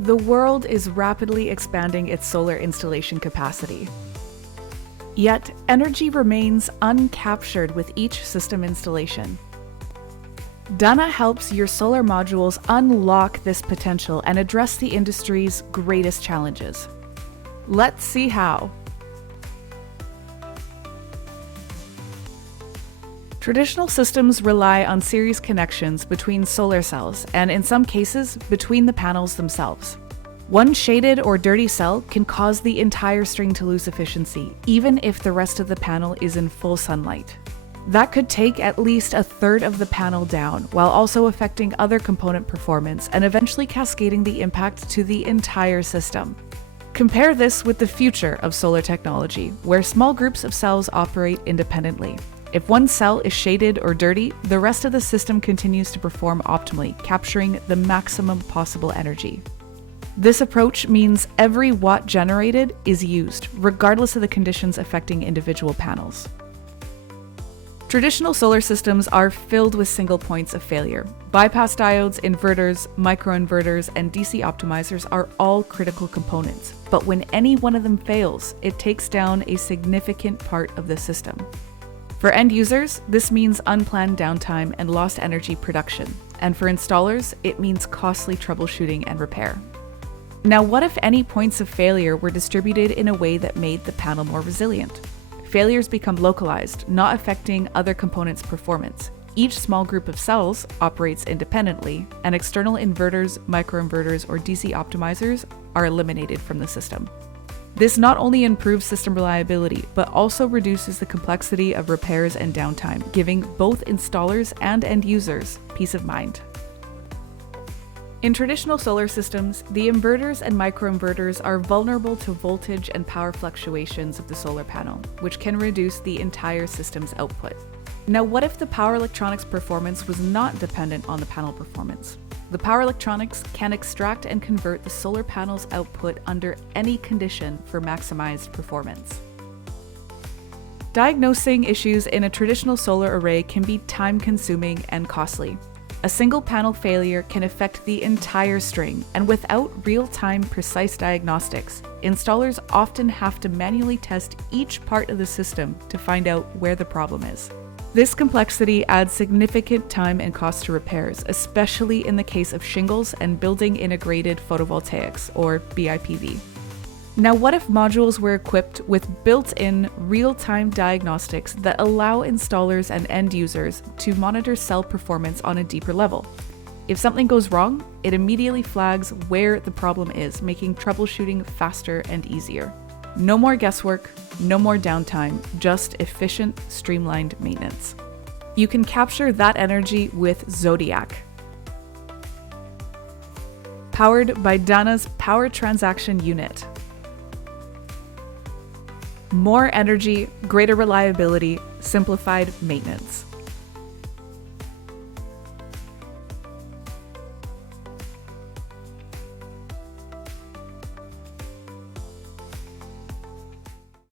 The world is rapidly expanding its solar installation capacity. Yet, energy remains uncaptured with each system installation. Daanaa helps your solar modules unlock this potential and address the industry's greatest challenges. Let's see how. Traditional systems rely on series connections between solar cells and, in some cases, between the panels themselves. One shaded or dirty cell can cause the entire string to lose efficiency, even if the rest of the panel is in full sunlight. That could take at least a third of the panel down, while also affecting other component performance and eventually cascading the impact to the entire system. Compare this with the future of solar technology, where small groups of cells operate independently. If one cell is shaded or dirty, the rest of the system continues to perform optimally, capturing the maximum possible energy. This approach means every watt generated is used, regardless of the conditions affecting individual panels. Traditional solar systems are filled with single points of failure. Bypass diodes, inverters, microinverters, and DC optimizers are all critical components, but when any one of them fails, it takes down a significant part of the system. For end users, this means unplanned downtime and lost energy production, and for installers, it means costly troubleshooting and repair. Now, what if any points of failure were distributed in a way that made the panel more resilient? Failures become localized, not affecting other components' performance. Each small group of cells operates independently, and external inverters, microinverters, or DC optimizers are eliminated from the system. This not only improves system reliability, but also reduces the complexity of repairs and downtime, giving both installers and end users peace of mind. In traditional solar systems, the inverters and microinverters are vulnerable to voltage and power fluctuations of the solar panel, which can reduce the entire system's output. Now, what if the power electronics performance was not dependent on the panel performance? The power electronics can extract and convert the solar panel's output under any condition for maximized performance. Diagnosing issues in a traditional solar array can be time-consuming and costly. A single panel failure can affect the entire string, and without real-time precise diagnostics, installers often have to manually test each part of the system to find out where the problem is. This complexity adds significant time and cost to repairs, especially in the case of shingles and building integrated photovoltaics, or BIPV. Now, what if modules were equipped with built-in real-time diagnostics that allow installers and end users to monitor cell performance on a deeper level? If something goes wrong, it immediately flags where the problem is, making troubleshooting faster and easier. No more guesswork, no more downtime, just efficient, streamlined maintenance. You can capture that energy with Zodiac. Powered by Daanaa's Power Transaction Unit. More energy, greater reliability, simplified maintenance.